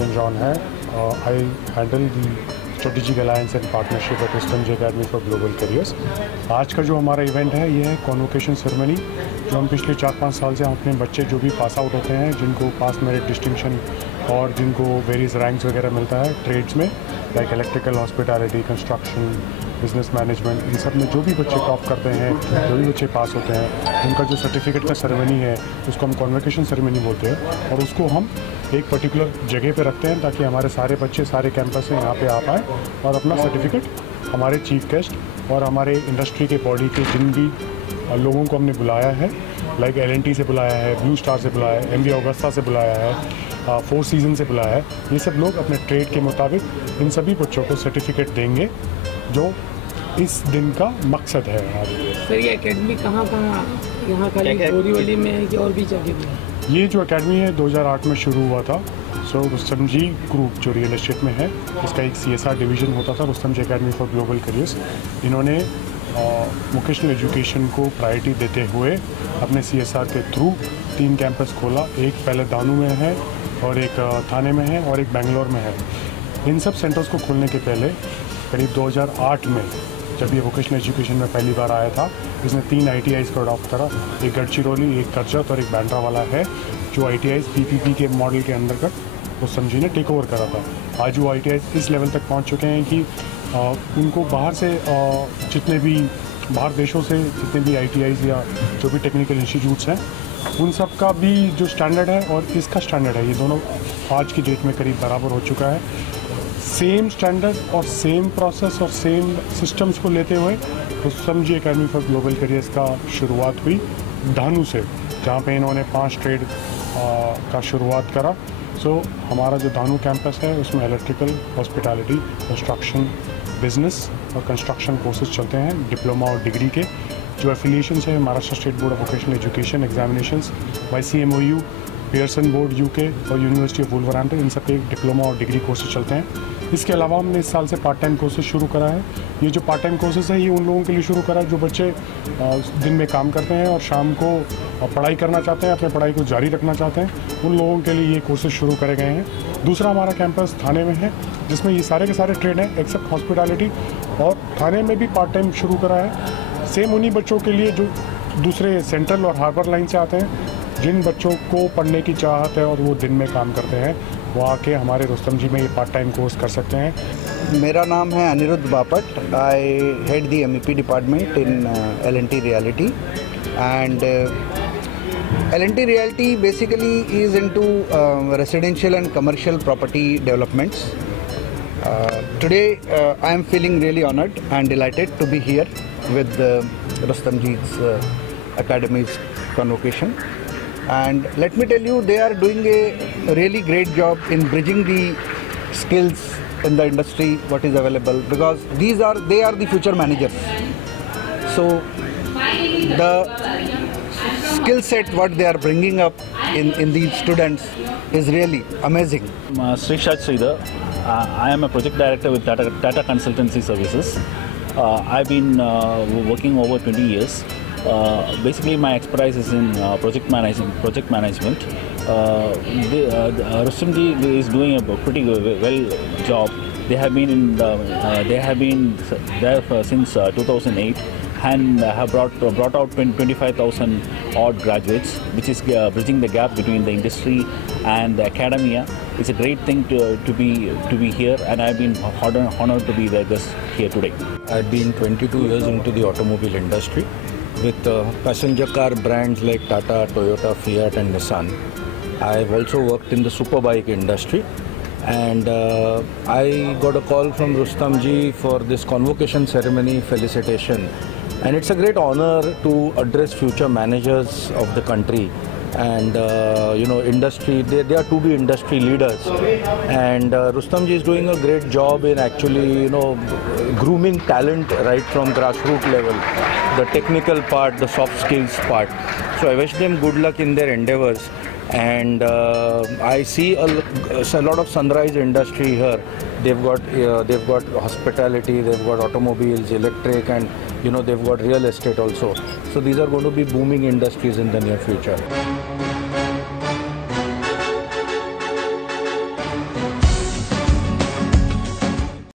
Navin John है। I handle the strategic alliance and partnership at Rustom J Academy for Global Careers। आज का जो हमारा event है ये है कॉन्वोकेशन सेरेमनी, जो हम पिछले 4-5 साल से हम अपने बच्चे जो भी पास आउट होते हैं, जिनको पास मेरिट डिस्टिंक्शन और जिनको वेरियस रैंक्स वगैरह मिलता है ट्रेड्स में, like electrical, hospitality, construction, business management, इन सब में जो भी बच्चे टॉप करते हैं, जो भी बच्चे पास होते हैं, उनका जो सर्टिफिकेट का सेरेमनी है उसको हम कॉन्वोकेशन सेरेमनी बोलते हैं। और उसको हम एक पर्टिकुलर जगह पे रखते हैं ताकि हमारे सारे बच्चे सारे कैंपस से यहाँ पे आ पाए और अपना सर्टिफिकेट हमारे चीफ गेस्ट और हमारे इंडस्ट्री के बॉडी के जिन भी लोगों को हमने बुलाया है, लाइक L&T से बुलाया है, ब्लू स्टार से बुलाया है, MB ऑगस्टा से बुलाया है, 4 सीजन से बुलाया है, ये सब लोग अपने ट्रेड के मुताबिक इन सभी बच्चों को सर्टिफिकेट देंगे, जो इस दिन का मकसद है। सर ये एकेडमी कहाँ यहाँ खाली बोरीवली में है कि और भी जगह में है? ये जो एकेडमी है 2008 में शुरू हुआ था। रुस्तम जी ग्रुप जो रियल एस्टेट में है, इसका एक CSR डिवीज़न होता था, रुस्तम जी अकेडमी फॉर ग्लोबल करियर्स। इन्होंने वोकेशनल एजुकेशन को प्रायोरिटी देते हुए अपने CSR के थ्रू 3 कैंपस खोला। एक पहले दानू में है और एक थाने में है और एक बेंगलोर में है। इन सब सेंटर्स को खोलने के पहले करीब 2008 में जब ये वोकेशनल एजुकेशन में पहली बार आया था, इसने 3 ITIs को अडॉप्ट करा। एक गढ़चिरौली, एक करजत और एक बैंड्रा वाला है, जो ITIs PPP के मॉडल के अंतर्गत रुस्तम जी ने टेक ओवर करा था। आज वो ITIs इस लेवल तक पहुंच चुके हैं कि उनको बाहर से जितने भी बाहर देशों से जितने भी ITIs या जो भी टेक्निकल इंस्टीट्यूट्स हैं, उन सब का भी जो स्टैंडर्ड है और इसका स्टैंडर्ड है, ये दोनों आज की डेट में करीब बराबर हो चुका है। सेम स्टैंडर्ड और सेम प्रोसेस और सेम सिस्टम्स को लेते हुए रुस्तम जी अकेडमी फॉर ग्लोबल करियर्स का शुरुआत हुई धानू से, जहाँ पे इन्होंने 5 ट्रेड का शुरुआत करा। हमारा जो धानू कैंपस है उसमें इलेक्ट्रिकल, हॉस्पिटैलिटी, कंस्ट्रक्शन, बिजनेस और कंस्ट्रक्शन कोर्सेज चलते हैं, डिप्लोमा और डिग्री के। जो एफिलिएशंस है Maharashtra state board of vocational education examinations, YCMOU, Pearson board UK और यूनिवर्सिटी ऑफ वुल्वरहैम्पटन, इन सब के डिप्लोमा और डिग्री कोर्सेज चलते हैं। इसके अलावा हमने इस साल से पार्ट टाइम कोर्सेज शुरू करा है। ये जो पार्ट टाइम कोर्सेज है ये उन लोगों के लिए शुरू करा है जो बच्चे दिन में काम करते हैं और शाम को पढ़ाई करना चाहते हैं, अपने पढ़ाई को जारी रखना चाहते हैं, उन लोगों के लिए ये कोर्सेज शुरू करे गए हैं। दूसरा हमारा कैंपस थाने में है, जिसमें ये सारे के सारे ट्रेड हैं एक्सेप्ट हॉस्पिटैलिटी, और थाने में भी पार्ट टाइम शुरू करा है। सेम उन्हीं बच्चों के लिए जो दूसरे सेंट्रल और हार्बर लाइन से आते हैं, जिन बच्चों को पढ़ने की चाहत है और वो दिन में काम करते हैं, वो आके हमारे रुस्तम जी में ये पार्ट टाइम कोर्स कर सकते हैं। मेरा नाम है Aniruddha Bapat. I head the MEP department in L&T Realty, and L&T Realty basically is into residential and commercial property developments. Today I am feeling really honored and delighted to be here with Rustom Ji's Academy's convocation. And let me tell you, they are doing a really great job in bridging the skills in the industry what is available, because they are the future managers. So the skill set what they are bringing up in these students is really amazing. Srishad Sridhar. I am a project director with Tata Consultancy Services. I've been working over 20 years. Basically, my expertise is in project management. Rustom Ji is doing a pretty well job. They have been there since 2008 and have brought out 25,000 odd graduates, which is bridging the gap between the industry and the academia. It's a great thing to be here, and I've been honored to be there here today. I've been 22 years into the automobile industry with passenger car brands like Tata, Toyota, Fiat and Nissan. I've also worked in the superbike industry, and I got a call from Rustom Ji for this convocation ceremony felicitation, and it's a great honor to address future managers of the country and industry. They are to be industry leaders, and Rustom Ji is doing a great job in actually grooming talent right from grassroots level, the technical part, the soft skills part. So I wish them good luck in their endeavors, and I see a lot of sunrise industry here. They've got hospitality, they've got automobiles, electric, and they've got real estate also. So these are going to be booming industries in the near future.